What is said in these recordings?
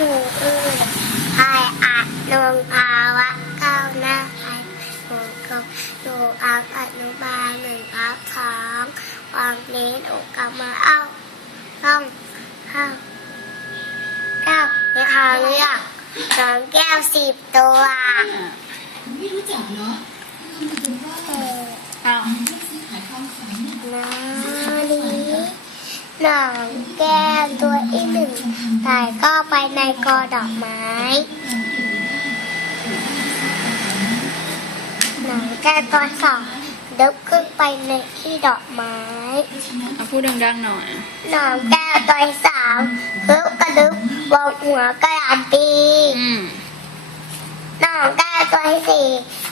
หนูเอ้ยพายอาจนงภาวะก้าวหน้าไปหนูกบหนูอักอนุบาลหนึ่งพักสองวันนี้หนูกลับมาเอ้าต้องเข้าแก้วไม่เอาเลือกสองแก้วสิบตัว ไม่รู้จักเหรอคือมันเป็นว่าเออ อ้าว เลือกซื้อขายความฝันเนี่ย นานี้ หนังแก้วตัวอีกหนึ่งใส่ก็ไปในกอดอกไม้หนังแก้วตัวสองดึบขึ้นไปในที่ดอกไม้เอาพูดดังๆหน่อยหนังแก้วตัวที่สามฮึบกระดึบวงหัวกระหลำปีอืมหนังแก้วตัวที่สี่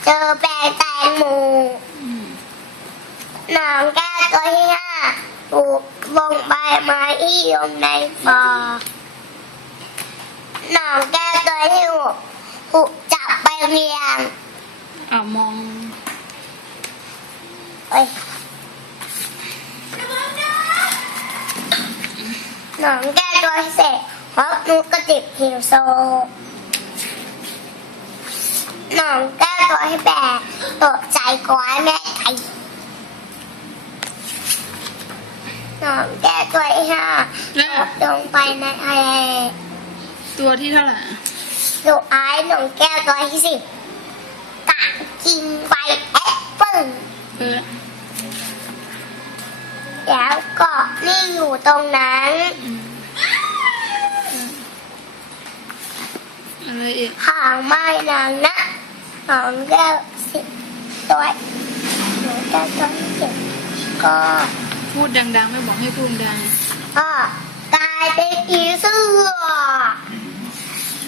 เจอแปลงแตงโมอืม หนังแก้ตัวที่ห้าปลูกวงใบไม้ที่ลงในฟอหนังแก้ตัวที่หกหุกจับไปเรียงอะมองเอ้ยหนังแก้ตัวที่เศษเพราะนุกระติบหิวโซหนังแก้ตัวที่แปดตกใจกว่าแม่ไก่ หนังแก้วตัวที่ห้าแล้วตกลงไปในทะเลตัวที่เท่าไหร่สุดท้ายหนังแก้วตัวที่สิบกัดกินใบแอปเปิ้ลเออแล้วก็นิ่งอยู่ตรงนั้นอืมอะไรอีกหางไม้นางนะหางแก้วสิบตัวหนูแก้วตัวที่เจ็ดก็ พูดดังๆ ไม่บอกให้พูดดัง ก็